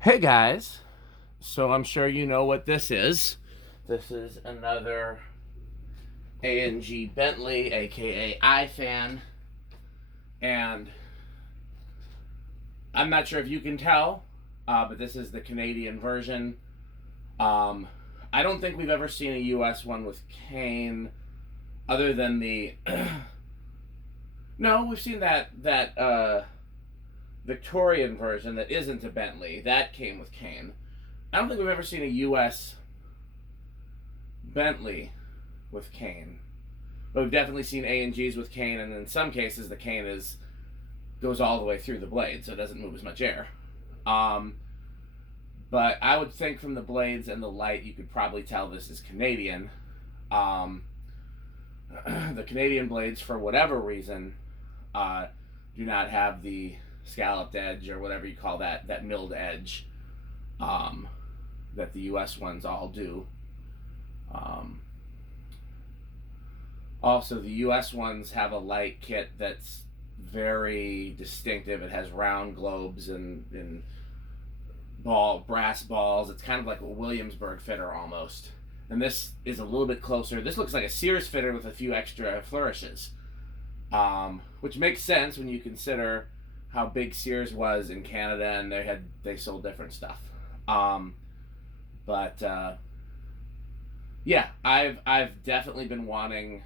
Hey guys, so I'm sure you know what this is. This is another A&G Bentley, aka iFan, and I'm not sure if you can tell, but this is the Canadian version. Um, I don't think we've ever seen a US one with cane, other than the. No, we've seen that Victorian version that isn't a Bentley that came with cane. I don't think we've ever seen a US Bentley with cane. But we've definitely seen A&Gs with cane, and in some cases the cane is goes all the way through the blade, so it doesn't move as much air. Um, but I would think from the blades and the light, you could probably tell this is Canadian. Um, the Canadian blades, for whatever reason, do not have the scalloped edge or whatever you call that milled edge um, that the U.S. ones all do. Um, Also, the U.S. ones have a light kit that's very distinctive. It has round globes and brass balls. It's kind of like a Williamsburg fitter almost. And this is a little bit closer. This looks like a Sears fitter with a few extra flourishes, which makes sense when you consider how big Sears was in Canada, and they sold different stuff. But yeah, I've definitely been wanting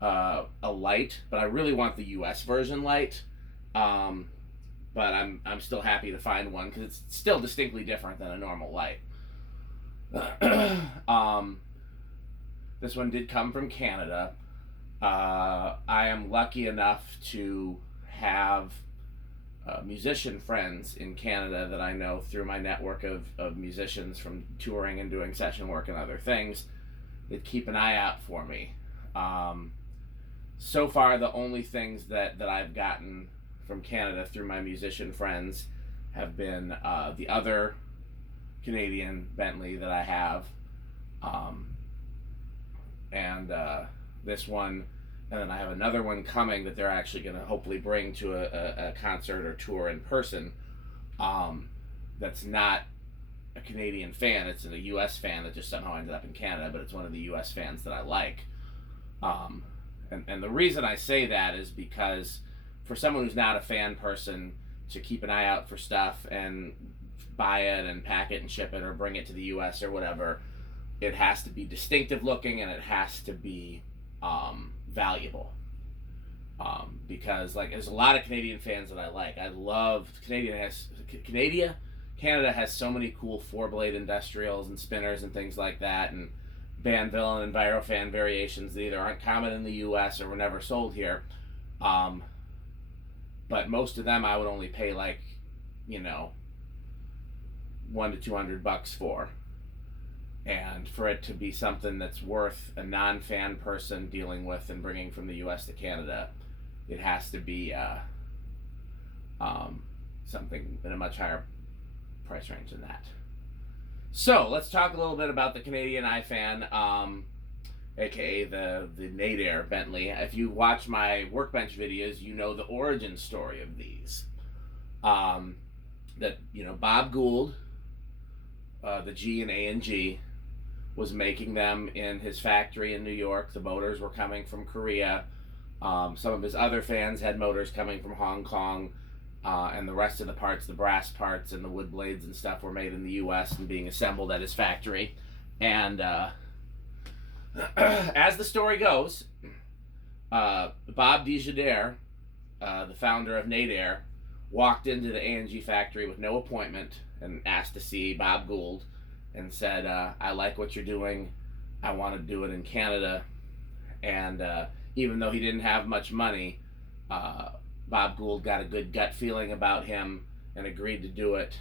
a light, but I really want the U.S. version light. Um, but I'm still happy to find one because it's still distinctly different than a normal light. um, this one did come from Canada. I am lucky enough to have musician friends in Canada that I know through my network of musicians from touring and doing session work and other things that keep an eye out for me. So far, the only things that I've gotten from Canada through my musician friends have been the other Canadian Bentley that I have, um, and this one, and then I have another one coming that they're actually going to hopefully bring to a concert or tour in person. That's not a Canadian fan; it's a U.S. fan that just somehow ended up in Canada, but it's one of the U.S. fans that I like. Um, and the reason I say that is because for someone who's not a fan person to keep an eye out for stuff and buy it and pack it and ship it or bring it to the US or whatever, it has to be distinctive looking and it has to be valuable. Because like there's a lot of Canadian fans that I like. I love Canada has so many cool four blade industrials and spinners and things like that, and Banville and Envirofan variations that either aren't common in the U.S. or were never sold here. Um, but most of them I would only pay like, you know, $100 to $200 for. And for it to be something that's worth a non-fan person dealing with and bringing from the U.S. to Canada, it has to be something in a much higher price range than that. So let's talk a little bit about the Canadian iFan, aka the Nadair Bentley. If you watch my workbench videos, you know the origin story of these. That Bob Gould, the G in A&G, was making them in his factory in New York. The motors were coming from Korea. Some of his other fans had motors coming from Hong Kong. And the rest of the parts, the brass parts and the wood blades and stuff, were made in the U.S. and being assembled at his factory. And as the story goes, Bob Dijadair, the founder of Nadair, walked into the A&G factory with no appointment and asked to see Bob Gould and said, I like what you're doing. I want to do it in Canada. And even though he didn't have much money, Bob Gould got a good gut feeling about him and agreed to do it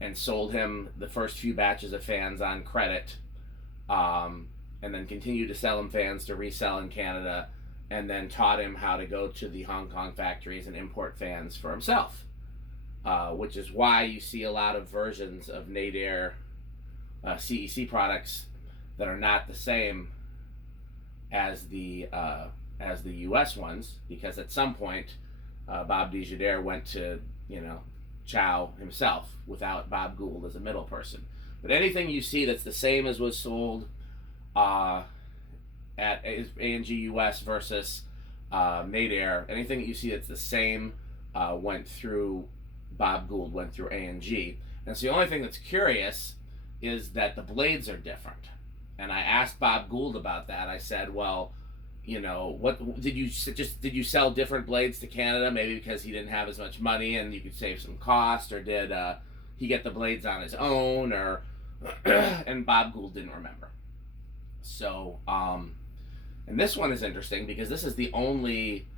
and sold him the first few batches of fans on credit, and then continued to sell him fans to resell in Canada, and then taught him how to go to the Hong Kong factories and import fans for himself, which is why you see a lot of versions of Nadair CEC products that are not the same as the US ones, because at some point Bob Dijadair went to chow himself without Bob Gould as a middle person. But anything you see that's the same as was sold at A&G US versus Nadair, anything that you see that's the same went through Bob Gould, went through A&G. And so the only thing that's curious is that the blades are different. And I asked Bob Gould about that. I said, well, you know, what did you sell different blades to Canada? Maybe because he didn't have as much money and you could save some cost, or did he get the blades on his own? Or and Bob Gould didn't remember. So, and this one is interesting because this is the only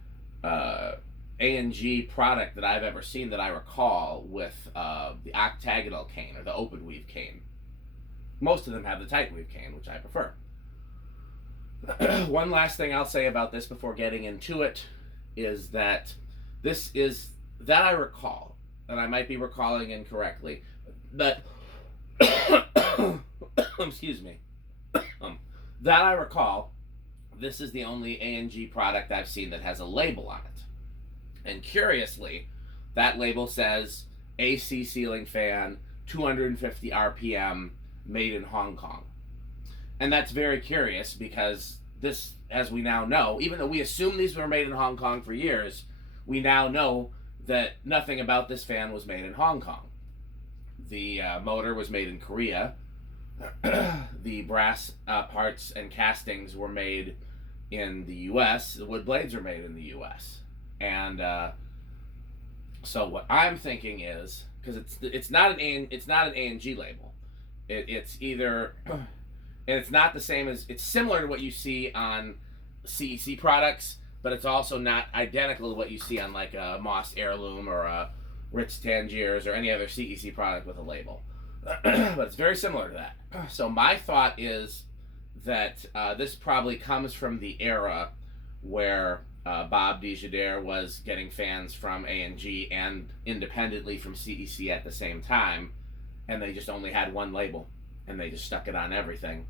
A&G product that I've ever seen that I recall with the octagonal cane or the open weave cane. Most of them have the tight weave cane, which I prefer. One last thing I'll say about this before getting into it is that this is, that I recall, and I might be recalling incorrectly, but excuse me, that I recall, this is the only A&G product I've seen that has a label on it. And curiously, that label says AC ceiling fan, 250 RPM, made in Hong Kong. And that's very curious because this, as we now know, even though we assume these were made in Hong Kong for years, we now know that nothing about this fan was made in Hong Kong. The motor was made in Korea. The brass parts and castings were made in the U.S. The wood blades were made in the U.S. And so what I'm thinking is, because it's not an A&G label. It's either, and it's not the same as, it's similar to what you see on CEC products, but it's also not identical to what you see on like a Moss Heirloom or a Ritz Tangiers or any other CEC product with a label. But it's very similar to that. So my thought is that this probably comes from the era where Bob Nadair was getting fans from A&G and independently from CEC at the same time, and they just only had one label, and they just stuck it on everything,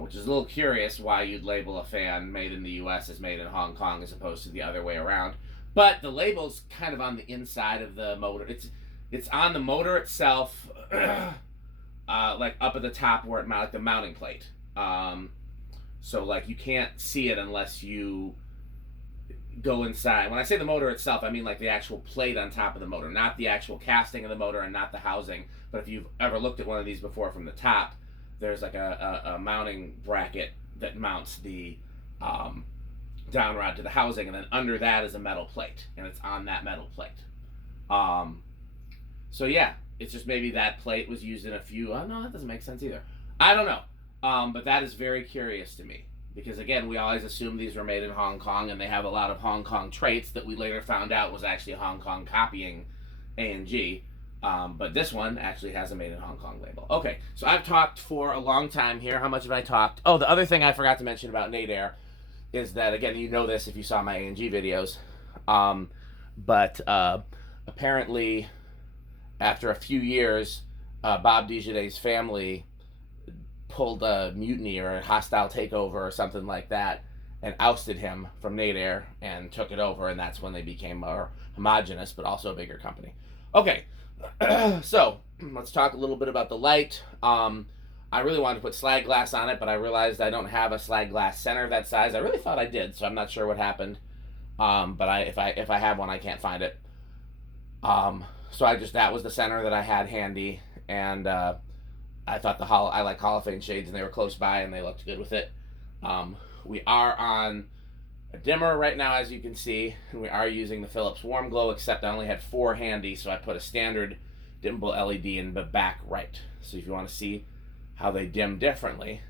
which is a little curious why you'd label a fan made in the U.S. as made in Hong Kong as opposed to the other way around. But the label's kind of on the inside of the motor. It's on the motor itself, like up at the top where it mounts, like the mounting plate. So like you can't see it unless you go inside. When I say the motor itself, I mean like the actual plate on top of the motor, not the actual casting of the motor and not the housing. But if you've ever looked at one of these before from the top, there's like a mounting bracket that mounts the down rod to the housing, and then under that is a metal plate, and it's on that metal plate. So yeah, it's just maybe that plate was used in a few. Oh no, that doesn't make sense either. I don't know. But that is very curious to me. Because again, we always assumed these were made in Hong Kong, and they have a lot of Hong Kong traits that we later found out was actually Hong Kong copying A&G. But this one actually has a made in Hong Kong label. Okay, so I've talked for a long time here. How much have I talked? Oh, the other thing I forgot to mention about Nadair is that, again, you know this if you saw my A&G videos, but apparently after a few years, Bob Nadair's family pulled a mutiny or a hostile takeover or something like that and ousted him from Nadair and took it over, and that's when they became more homogenous but also a bigger company. Okay, so let's talk a little bit about the light. I really wanted to put slag glass on it, but I realized I don't have a slag glass center that size. I really thought I did, so I'm not sure what happened. But if I have one, I can't find it. So that was the center that I had handy, and I thought I like holophane shades, and they were close by, and they looked good with it. We are on a dimmer right now, as you can see, and we are using the Philips Warm Glow, except I only had 4 handy, so I put a standard dimmable LED in the back right. So if you want to see how they dim differently,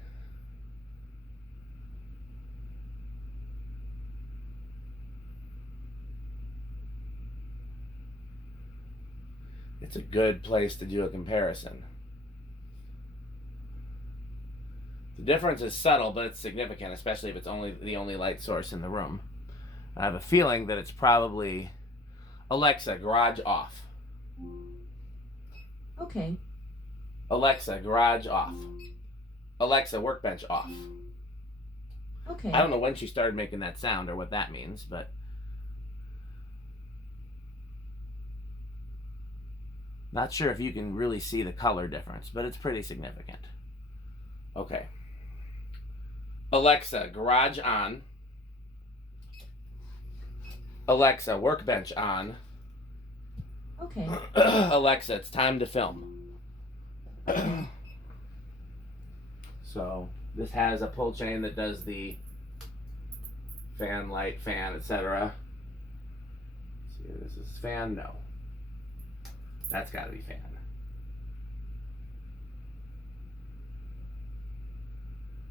it's a good place to do a comparison. The difference is subtle, but it's significant, especially if it's the only light source in the room. I have a feeling that it's probably Alexa, garage off. Okay. Alexa, garage off. Alexa, workbench off. Okay. I don't know when she started making that sound or what that means, but Not sure if you can really see the color difference, but it's pretty significant. Okay. Alexa, garage on. Alexa, workbench on. Okay. Alexa, it's time to film. So this has a pull chain that does the fan, light, fan, etc. See, this is fan, no. That's got to be fan.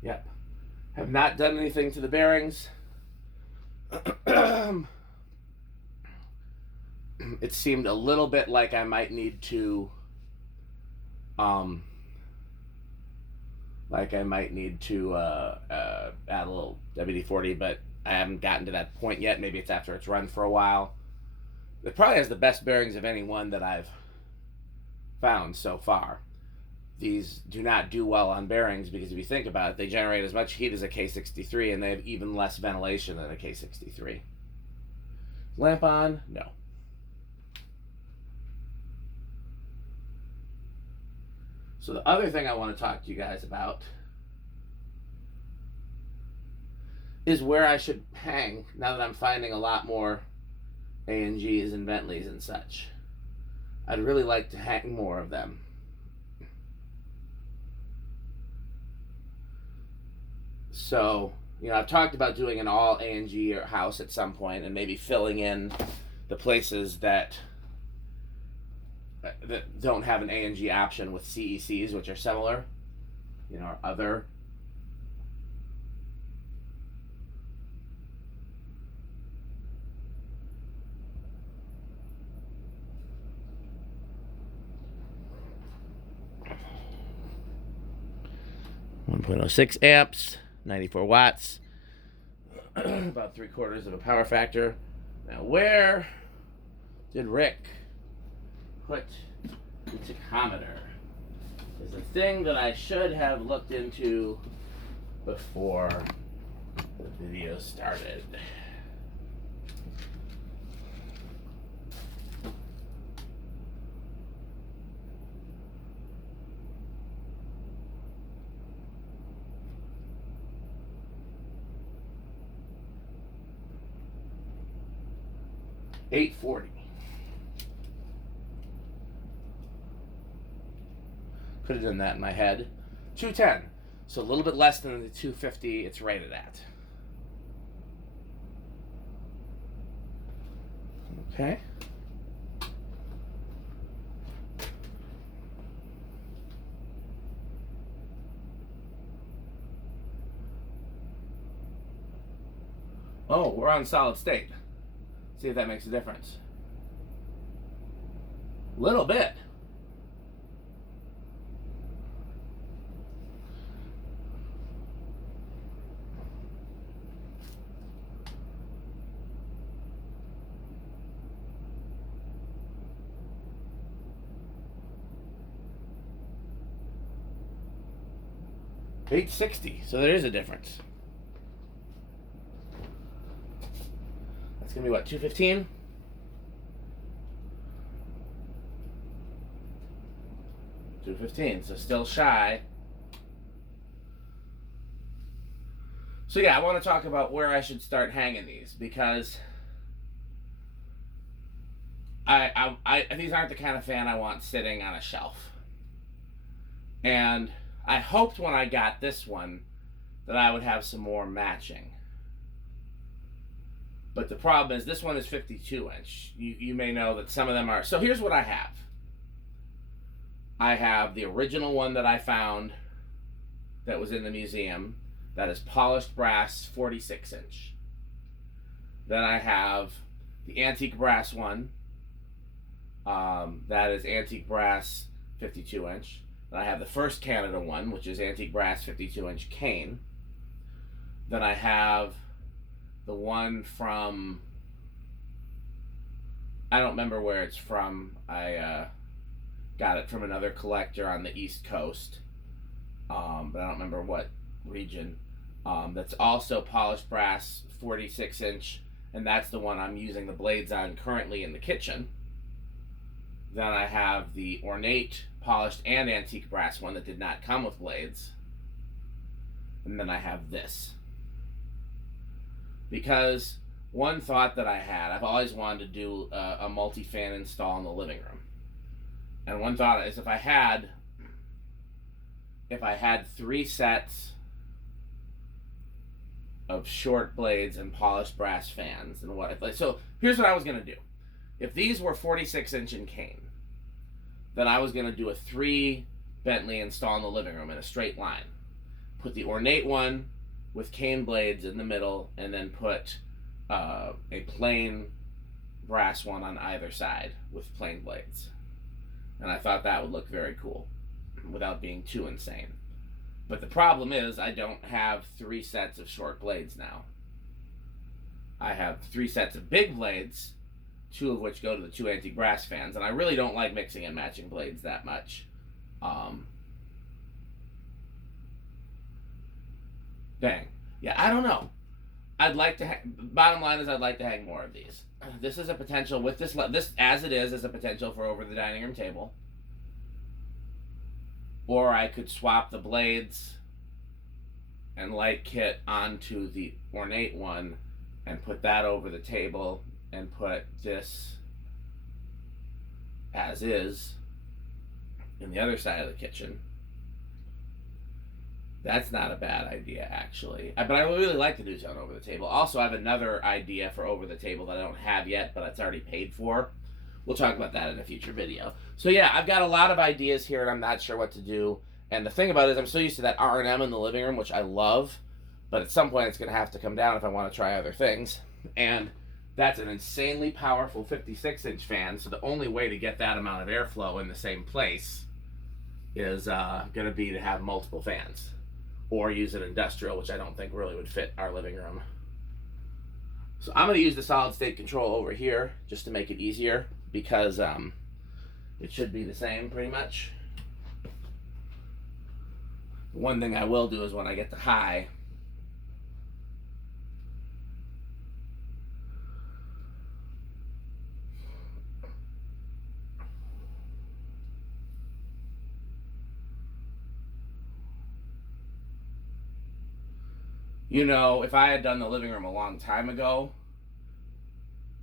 Yep. Have not done anything to the bearings. It seemed a little bit like I might need to add a little WD-40, but I haven't gotten to that point yet. Maybe it's after it's run for a while. It probably has the best bearings of any one that I've found so far. These do not do well on bearings because if you think about it, they generate as much heat as a K63 and they have even less ventilation than a K63. Lamp on? No. So the other thing I want to talk to you guys about is where I should hang now that I'm finding a lot more A&Gs and Bentleys and such. I'd really like to hang more of them. So, you know, I've talked about doing an all A&G house at some point and maybe filling in the places that don't have an A&G option with CECs, which are similar, you know, or other. .06 amps, 94 watts, about 3/4 of a power factor. Now, where did Rick put the tachometer? Is a thing that I should have looked into before the video started. $840. Could have done that in my head. $210. So a little bit less than the $250 it's rated at. Okay. Oh, we're on solid state. See if that makes a difference. Little bit. $860. So there is a difference. That's gonna be what, $215? $215, so still shy. So yeah, I want to talk about where I should start hanging these because these aren't the kind of fan I want sitting on a shelf. And I hoped when I got this one that I would have some more matching. But the problem is this one is 52 inch. You may know that some of them are. So here's what I have. I have the original one that I found that was in the museum. That is polished brass 46 inch. Then I have the antique brass one. That is antique brass 52 inch. Then I have the first Canada one, which is antique brass 52 inch cane. Then I have the one from, I don't remember where it's from. I got it from another collector on the East Coast, but I don't remember what region. That's also polished brass 46 inch, and that's the one I'm using the blades on currently in the kitchen. Then I have the ornate, polished, and antique brass one that did not come with blades. And then I have this. Because one thought that I had, I've always wanted to do a multi-fan install in the living room. And one thought is if I had 3 sets of short blades and polished brass fans, and so here's what I was going to do. If these were 46-inch in cane, then I was going to do a 3 Bentley install in the living room in a straight line. Put the ornate one with cane blades in the middle, and then put a plain brass one on either side with plain blades. And I thought that would look very cool without being too insane. But the problem is I don't have 3 sets of short blades now. I have 3 sets of big blades, 2 of which go to the 2 antique brass fans, and I really don't like mixing and matching blades that much. Dang. Yeah, I don't know. I'd like to. Bottom line is, I'd like to hang more of these. This is a potential with this as it is a potential for over the dining room table. Or I could swap the blades and light kit onto the ornate one and put that over the table and put this as is in the other side of the kitchen. That's not a bad idea, actually. But I would really like to do something over the table. Also, I have another idea for over the table that I don't have yet, but it's already paid for. We'll talk about that in a future video. So yeah, I've got a lot of ideas here, and I'm not sure what to do. And the thing about it is I'm so used to that R&M in the living room, which I love, but at some point it's going to have to come down if I want to try other things. And that's an insanely powerful 56-inch fan, so the only way to get that amount of airflow in the same place is going to be to have multiple fans. Or use an industrial, which I don't think really would fit our living room. So I'm going to use the solid state control over here just to make it easier, because it should be the same pretty much. One thing I will do is when I get to high, you know, if I had done the living room a long time ago,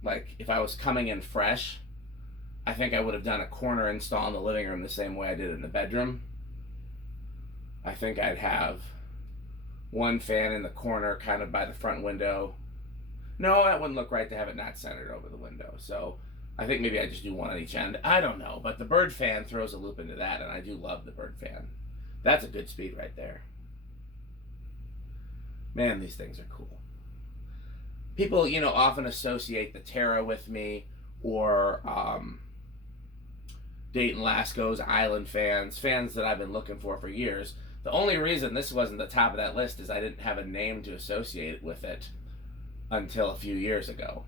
like if I was coming in fresh, I think I would have done a corner install in the living room the same way I did in the bedroom. I think I'd have one fan in the corner kind of by the front window. No, that wouldn't look right to have it not centered over the window. So I think maybe I just do one on each end. I don't know, but the bird fan throws a loop into that, and I do love the bird fan. That's a good speed right there. Man, these things are cool. People, you know, often associate the Terra with me, or Dayton Lasco's Island fans that I've been looking for years. The only reason this wasn't the top of that list is I didn't have a name to associate with it until a few years ago.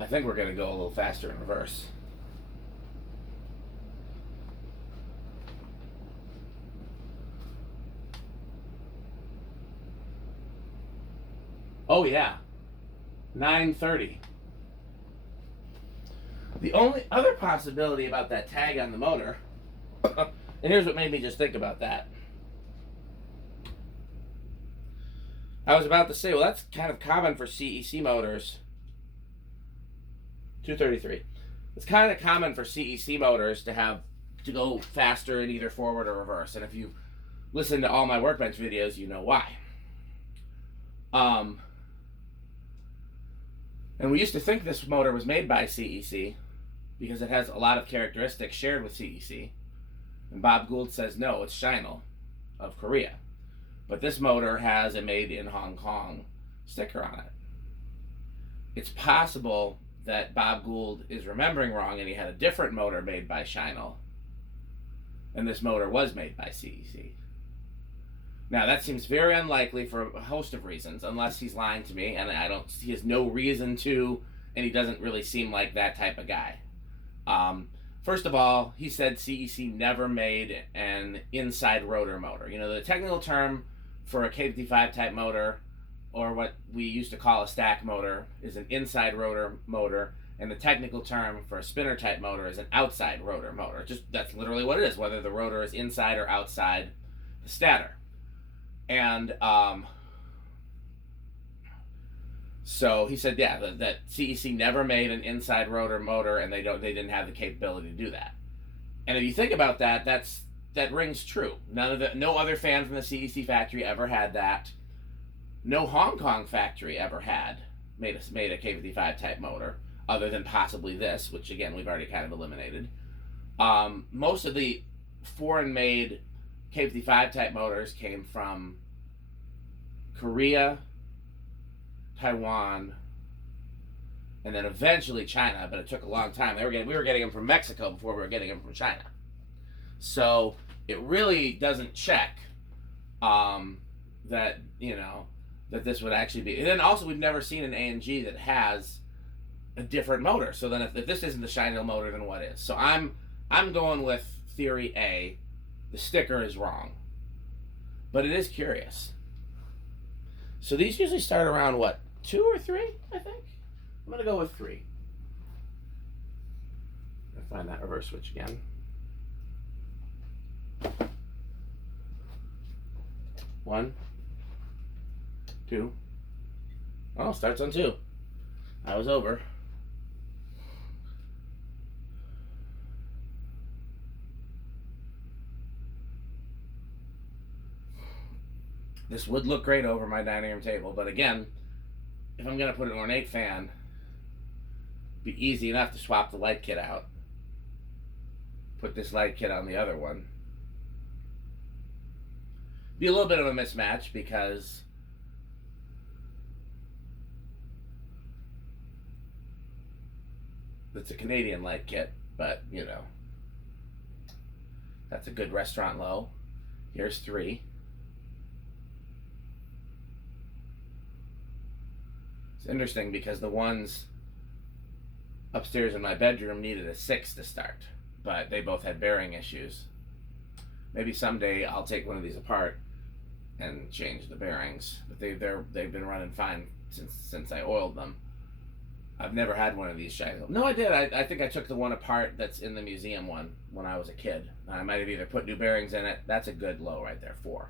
I think we're going to go a little faster in reverse. Oh yeah, 930. The only other possibility about that tag on the motor, and here's what made me just think about that. I was about to say, well, that's kind of common for CEC motors. 233. It's kind of common for CEC motors to go faster in either forward or reverse. And if you listen to all my workbench videos, you know why. And we used to think this motor was made by CEC because it has a lot of characteristics shared with CEC. And Bob Gould says, no, it's Shinel of Korea. But this motor has a made in Hong Kong sticker on it. It's possible that Bob Gould is remembering wrong and he had a different motor made by Shinel, and this motor was made by CEC. Now that seems very unlikely for a host of reasons, unless he's lying to me, and he has no reason to, and he doesn't really seem like that type of guy. First of all, he said CEC never made an inside rotor motor. You know, the technical term for a K55 type motor, or what we used to call a stack motor, is an inside rotor motor, and the technical term for a spinner type motor is an outside rotor motor. Just that's literally what it is, whether the rotor is inside or outside the stator. And so he said, yeah, that CEC never made an inside rotor motor, and they didn't have the capability to do that. And if you think about that, that rings true. No other fan from the CEC factory ever had that. No Hong Kong factory ever made a K55 type motor, other than possibly this, which again we've already kind of eliminated. Most of the foreign-made K55 type motors came from Korea, Taiwan, and then eventually China, but it took a long time. We were getting them from Mexico before we were getting them from China. So it really doesn't check that, you know, that this would actually be. And then also we've never seen an A&G that has a different motor. So then if this isn't the Shine Hill motor, then what is? So I'm going with theory A. The sticker is wrong. But it is curious. So these usually start around what? 2 or 3, I think? I'm going to go with 3. I'll find that reverse switch again. 1, 2. Oh, starts on 2. I was over. This would look great over my dining room table, but again, if I'm going to put an ornate fan, it'd be easy enough to swap the light kit out. Put this light kit on the other one. Be a little bit of a mismatch because it's a Canadian light kit, but you know, that's a good restaurant low. Here's 3. It's interesting because the ones upstairs in my bedroom needed a 6 to start, but they both had bearing issues. Maybe someday I'll take one of these apart and change the bearings, but they've been running fine since I oiled them. I've never had one of these shiny. No, I did. I think I took the one apart that's in the museum one when I was a kid. I might have either put new bearings in it. That's a good low right there. 4,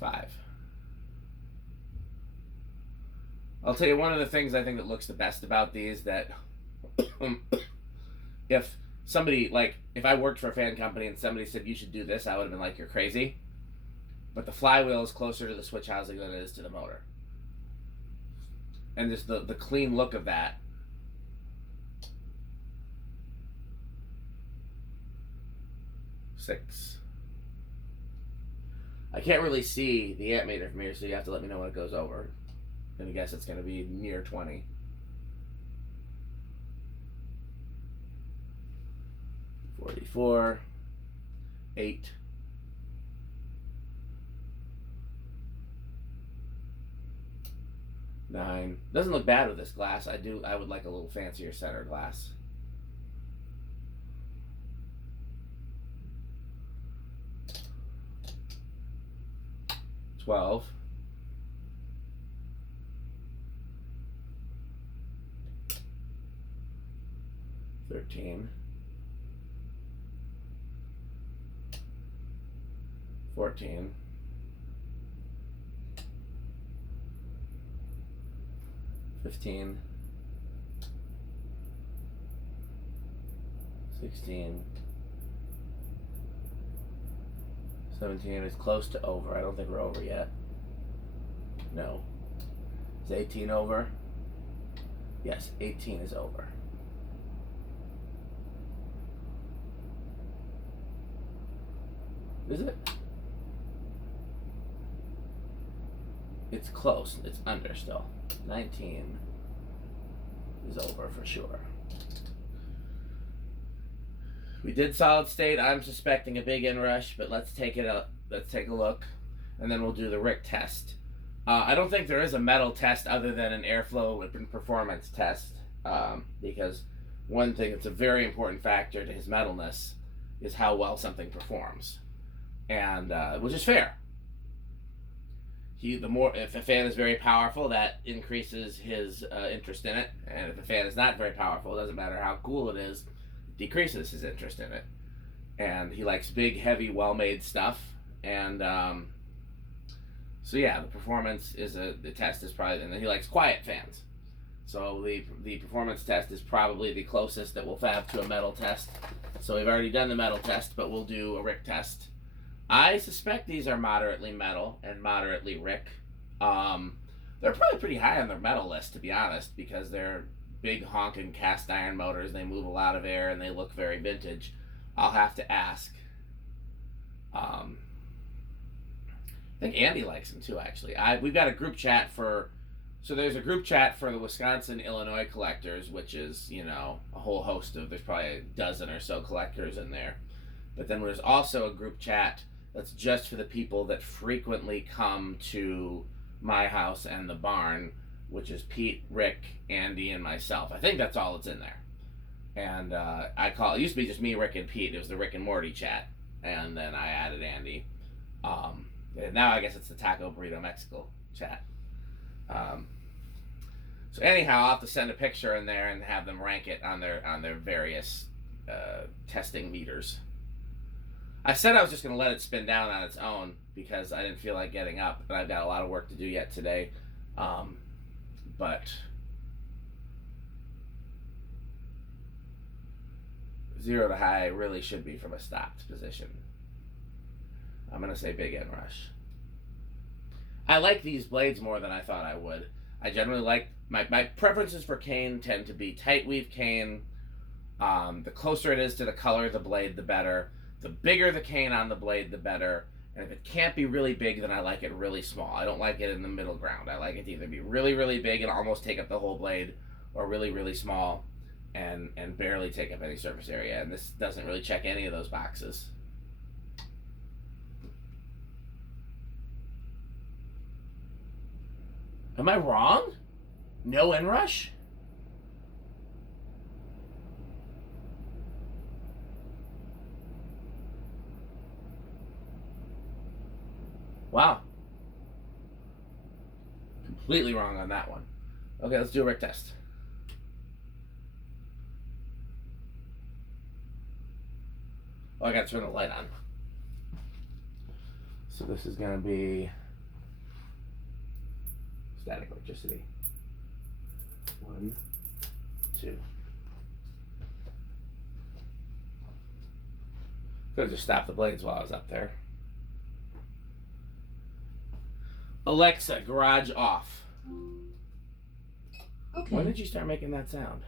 5. I'll tell you one of the things I think that looks the best about these, that if somebody, like, if I worked for a fan company and somebody said you should do this, I would have been like, you're crazy. But the flywheel is closer to the switch housing than it is to the motor. And just the clean look of that. Six. I can't really see the amp meter from here, so you have to let me know when it goes over. I'm gonna guess it's gonna be near 20. 44. 8. 9. Doesn't look bad with this glass. I would like a little fancier center glass. 12. 13. 14. 15. 16. 17 is close to over. I don't think we're over yet. No. Is 18 over? Yes, 18 is over. Is it? It's close. It's under still. 19 is over for sure. We did solid state. I'm suspecting a big inrush, but let's take a look, and then we'll do the Rick test. I don't think there is a metal test other than an airflow and performance test, because one thing that's a very important factor to his metalness is how well something performs, and which is fair. if a fan is very powerful, that increases his interest in it, and if a fan is not very powerful, it doesn't matter how cool it is, it decreases his interest in it. And he likes big, heavy, well-made stuff, and so yeah, the performance is the test is probably, and then he likes quiet fans. So the performance test is probably the closest that we'll have to a metal test. So we've already done the metal test, but we'll do a Rick test. I suspect these are moderately metal and moderately Rick. They're probably pretty high on their metal list, to be honest, because they're big honking cast iron motors. They move a lot of air and they look very vintage. I'll have to ask. I think Andy likes them too, actually. We've got a group chat so there's a group chat for the Wisconsin, Illinois collectors, which is, a whole host of, there's probably a dozen or so collectors in there. But then there's also a group chat that's just for the people that frequently come to my house and the barn, which is Pete, Rick, Andy, and myself. I think that's all that's in there. And it used to be just me, Rick, and Pete. It was the Rick and Morty chat. And then I added Andy. And now I guess it's the Taco Burrito Mexico chat. So anyhow, I'll have to send a picture in there and have them rank it on their various testing meters. I said I was just going to let it spin down on its own because I didn't feel like getting up, and I've got a lot of work to do yet today. But zero to high really should be from a stopped position. I'm going to say big end rush. I like these blades more than I thought I would. I generally like, my preferences for cane tend to be tight weave cane. The closer it is to the color of the blade, the better. The bigger the cane on the blade, the better. And if it can't be really big, then I like it really small. I don't like it in the middle ground. I like it to either be really, really big and almost take up the whole blade, or really, really small and barely take up any surface area. And this doesn't really check any of those boxes. Am I wrong? No inrush? Wow. Completely wrong on that one. Okay, let's do a Rick test. Oh, I gotta turn the light on. So this is gonna be static electricity. 1, 2. Could have just stopped the blades while I was up there. Alexa, garage off. Okay. When did you start making that sound?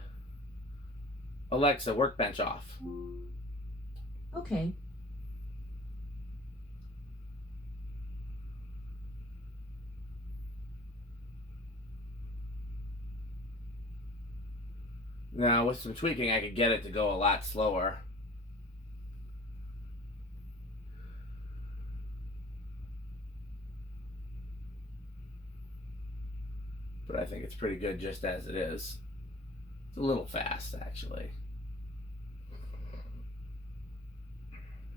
Alexa, workbench off. Okay. Now, with some tweaking, I could get it to go a lot slower. But I think it's pretty good just as it is. It's a little fast, actually.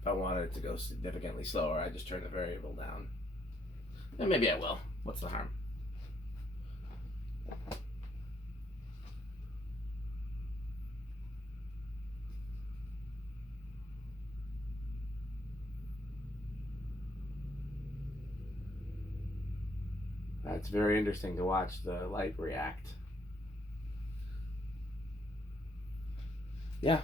If I wanted it to go significantly slower, I just turn the variable down. And maybe I will. What's the harm? It's very interesting to watch the light react. Yeah.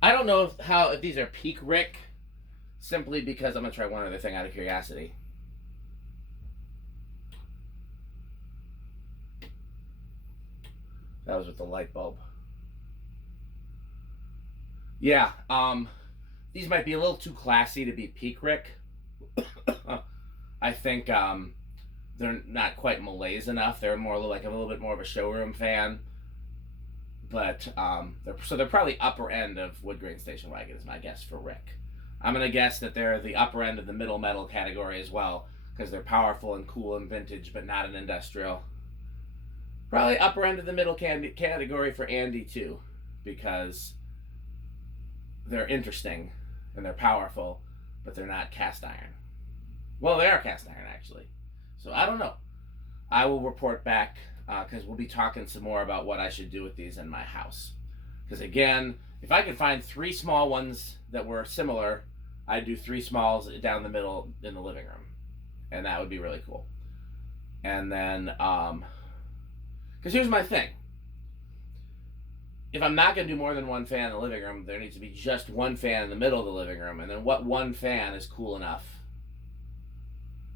I don't know if these are peak Rick, simply because I'm gonna try one other thing out of curiosity. That was with the light bulb. Yeah, these might be a little too classy to be peak Rick. I think they're not quite malaise enough. They're more like a little bit more of a showroom fan. But they're probably upper end of wood grain station wagon is my guess for Rick. I'm gonna guess that they're the upper end of the middle metal category as well, because they're powerful and cool and vintage, but not an industrial. Probably upper end of the middle category for Andy too, because they're interesting and they're powerful, but they're not cast iron. Well, they are cast iron, actually. So I don't know. I will report back because we'll be talking some more about what I should do with these in my house. Because again, if I could find 3 small ones that were similar, I'd do 3 smalls down the middle in the living room. And that would be really cool. And then, because here's my thing. If I'm not going to do more than 1 fan in the living room, there needs to be just 1 fan in the middle of the living room. And then what 1 fan is cool enough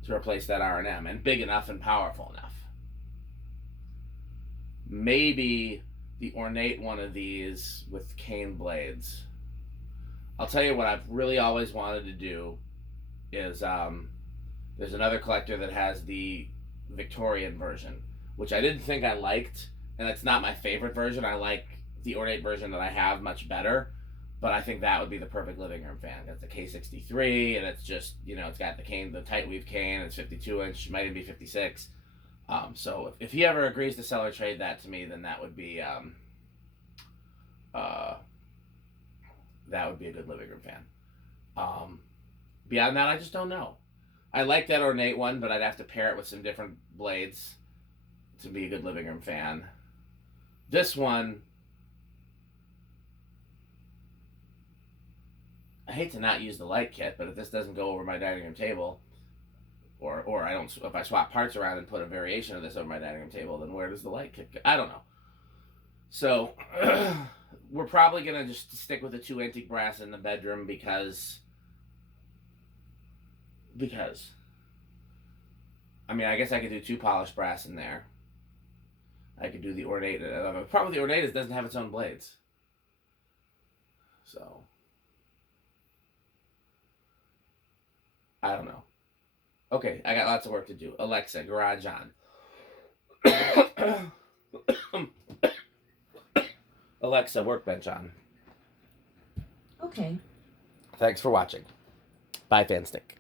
to replace that R&M and big enough and powerful enough? Maybe the ornate one of these with cane blades. I'll tell you what I've really always wanted to do is there's another collector that has the Victorian version, which I didn't think I liked, and it's not my favorite version. I like the ornate version that I have much better, but I think that would be the perfect living room fan. It's a K63, and it's just, it's got the cane, the tight weave cane. It's 52 inch, might even be 56. So if he ever agrees to sell or trade that to me, then that would be a good living room fan. Beyond that, I just don't know. I like that ornate one, but I'd have to pair it with some different blades to be a good living room fan. This one, I hate to not use the light kit, but if this doesn't go over my dining room table, or I don't, if I swap parts around and put a variation of this over my dining room table, then where does the light kit go? I don't know. So we're probably gonna just stick with the 2 antique brass in the bedroom because I mean, I guess I could do 2 polished brass in there. I could do the ornate. The problem with the ornate is it doesn't have its own blades. So I don't know. Okay, I got lots of work to do. Alexa, garage on. Alexa, workbench on. Okay. Thanks for watching. Bye, Fanstick.